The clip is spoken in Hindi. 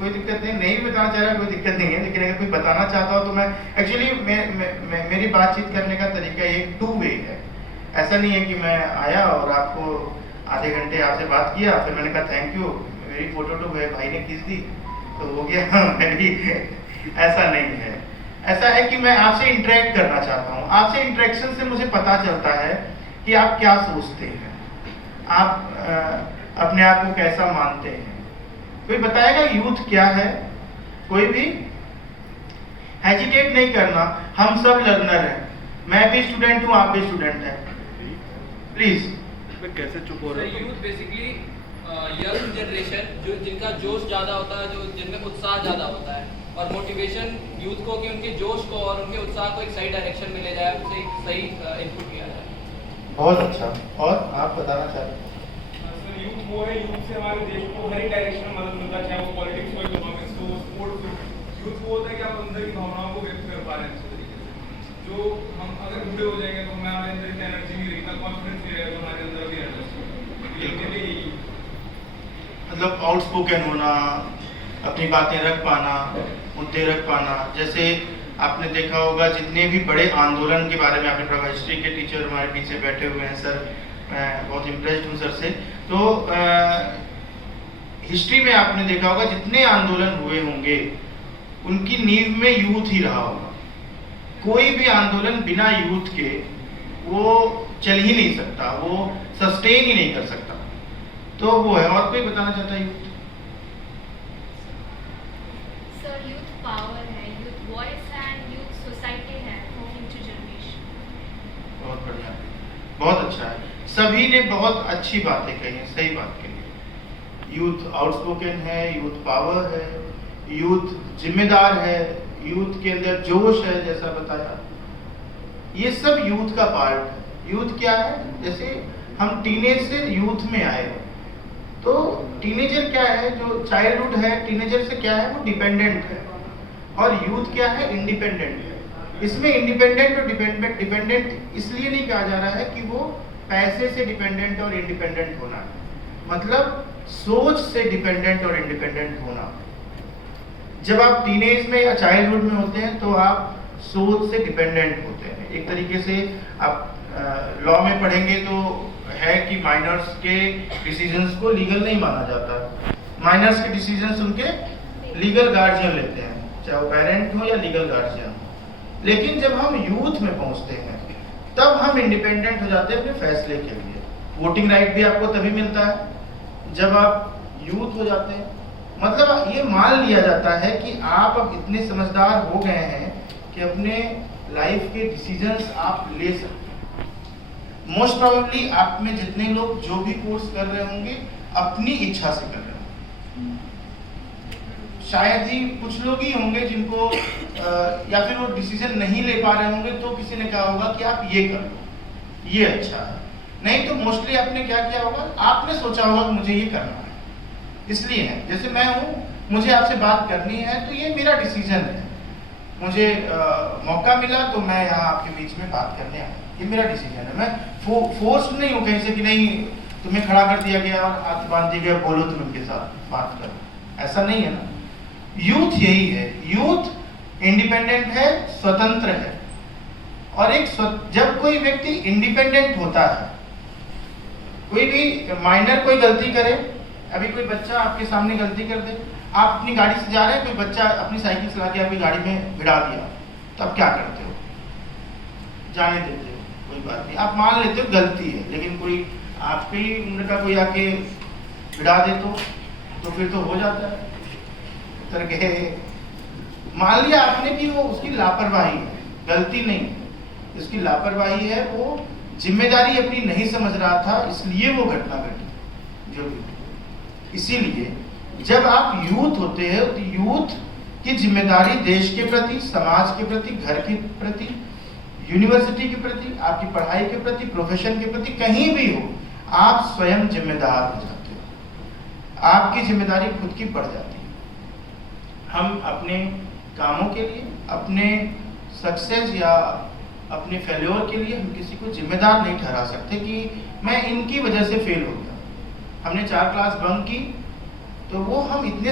कोई दिक्कत नहीं, नहीं भी बताना चाह रहा कोई दिक्कत नहीं है, लेकिन अगर कोई बताना चाहता हो तो मैं एक्चुअली मेरी बातचीत करने का तरीका ये टू वे है। ऐसा नहीं है कि मैं आया और आपको आधे घंटे आपसे बात किया, फिर मैंने कहा थैंक यू, मेरी फोटो तो भाई ने खींच दी तो हो गया मेरी ऐसा नहीं है। ऐसा है कि मैं आपसे इंटरेक्ट करना चाहता हूँ। आपसे इंटरेक्शन से मुझे पता चलता है कि आप क्या सोचते हैं, आप अपने आप को कैसा मानते हैं। कोई बताएगा यूथ क्या है? कोई भी? हेजिटेट नहीं करना, हम सब लर्नर हैं, मैं भी स्टूडेंट हूँ, आप भी स्टूडेंट हैं, प्लीज। कैसे चुप हो रहे हो? यूथ बेसिकली यंग जनरेशन जो जिनका जोश ज़्यादा होता है, जो जिनमें उत्साह ज़्यादा होता है, और मोटिवेशन यूथ को कि उनके जोश को और उनके उत्साह को एक सही डायरेक्शन में ले जाए, उनसे एक सही इनपुट किया जाए। बहुत अच्छा। और आप बताना चाह रहे हैं? यूथ वो है, यूथ से हमारे देश को हर एक डायरेक्शन में मदद मिलता है, चाहे वो पॉलिटिक्स हो, इकोनॉमिक्स हो, स्पोर्ट्स हो। यूथ वो होता है कि आप अंदर की भावनाओं को व्यक्त कर पा रहे हैं अच्छे तरीके से। जो हम अगर बूढ़े हो जाएंगे तो हमारे अंदर इतना एनर्जी नहीं रहेगी, इतना कॉन्फिडेंस नहीं रहेगा, तो हमारे अंदर भी एनर्जी। मतलब आउटस्पोकन होना, अपनी बातें रख पाना, मुद्दे रख पाना। जैसे आपने देखा होगा जितने भी बड़े आंदोलन के बारे में आपने पढ़ा, हिस्ट्री के टीचर हमारे पीछे बैठे हुए हैं सर, मैं बहुत इम्प्रेस्ड हूँ सर से। तो हिस्ट्री में आपने देखा होगा जितने आंदोलन हुए होंगे उनकी नींव में यूथ ही रहा होगा। कोई भी आंदोलन बिना यूथ के वो चल ही नहीं सकता, वो सस्टेन ही नहीं कर सकता। तो वो है। और कोई बताना चाहता है यूथ? सर यूथ पावर है, youth voice and youth society है फॉर फ्यूचर जनरेशन। बहुत बढ़िया, बहुत अच्छा है। सभी ने बहुत अच्छी बातें कही हैं, सही बात कही है। यूथ आउटस्पोकन है, यूथ पावर है, यूथ जिम्मेदार है, यूथ के अंदर जोश है, जैसा बताया। ये सब यूथ का पार्ट है। यूथ क्या है? जैसे हम टीनेज से यूथ में आए, तो टीनेजर क्या है? जो चाइल्डहुड है, टीनेजर से क्या है? वो डिपेंडेंट है। और यूथ क्या है? इंडिपेंडेंट है। इसमें इंडिपेंडेंट और डिपेंडेंट इसलिए नहीं कहा जा रहा है कि वो पैसे से डिपेंडेंट और इंडिपेंडेंट होना है, मतलब सोच से डिपेंडेंट और इंडिपेंडेंट होना। जब आप टीनेज में या चाइल्डहुड में होते हैं तो आप सोच से डिपेंडेंट होते हैं। एक तरीके से आप लॉ में पढ़ेंगे तो है कि माइनर्स के डिसीजंस को लीगल नहीं माना जाता। माइनर्स के डिसीजंस उनके लीगल गार्जियन लेते हैं, चाहे वो पेरेंट हो या लीगल गार्जियन। लेकिन जब हम यूथ में पहुंचते हैं तब हम इंडिपेंडेंट हो जाते हैं अपने फैसले के लिए। वोटिंग राइट भी आपको तभी मिलता है जब आप यूथ हो जाते हैं। मतलब ये मान लिया जाता है कि आप अब इतने समझदार हो गए हैं कि अपने लाइफ के डिसीजंस आप ले सकते हैं। मोस्ट प्रोबेबली आप में जितने लोग जो भी कोर्स कर रहे होंगे अपनी इच्छा से कर रहे होंगे। शायद ही कुछ लोग ही होंगे जिनको या फिर वो डिसीजन नहीं ले पा रहे होंगे तो किसी ने कहा होगा कि आप ये कर लो, ये अच्छा है। नहीं तो मोस्टली आपने क्या किया होगा? आपने सोचा होगा कि मुझे ये करना है, इसलिए है। जैसे मैं हूँ, मुझे आपसे बात करनी है तो ये मेरा डिसीजन है। मुझे मौका मिला तो मैं यहाँ आपके बीच में बात करने आया, ये मेरा डिसीजन है। मैं फोर्स नहीं हूँ कहीं से कि नहीं तुम्हें खड़ा कर दिया गया और हाथ बांध दिया गया, बोलो तुम उनके साथ बात करो, ऐसा नहीं है ना। यूथ यही है, यूथ इंडिपेंडेंट है, स्वतंत्र है। और एक जब कोई व्यक्ति इंडिपेंडेंट होता है, कोई भी माइनर कोई गलती करे, अभी कोई बच्चा आपके सामने गलती कर दे, आप अपनी गाड़ी से जा रहे हैं, कोई बच्चा अपनी साइकिल चला के आपकी गाड़ी में भिड़ा दिया, तो आप क्या करते हो? जाने देते हो, कोई बात नहीं, आप मान लेते हो गलती है। लेकिन कोई आपके ही उम्र का कोई आके भिड़ा दे तो फिर तो हो जाता है। उतर गए, मान लिया आपने कि वो उसकी लापरवाही है, गलती नहीं है, उसकी लापरवाही है, वो जिम्मेदारी अपनी नहीं समझ रहा था, इसलिए वो घटना घटी जो भी। इसीलिए जब आप यूथ होते हैं तो यूथ की जिम्मेदारी देश के प्रति, समाज के प्रति, घर के प्रति, यूनिवर्सिटी के प्रति, आपकी पढ़ाई के प्रति, प्रोफेशन के प्रति, कहीं भी हो आप स्वयं जिम्मेदार हो जाते हो। आपकी जिम्मेदारी खुद की बढ़ जाती है। हम अपने कामों के लिए, अपने सक्सेस या अपने फेल्योर के लिए हम किसी को जिम्मेदार नहीं ठहरा सकते कि मैं इनकी वजह से फेल हो गया। हमने 4 क्लास बंक की तो वो हम इतने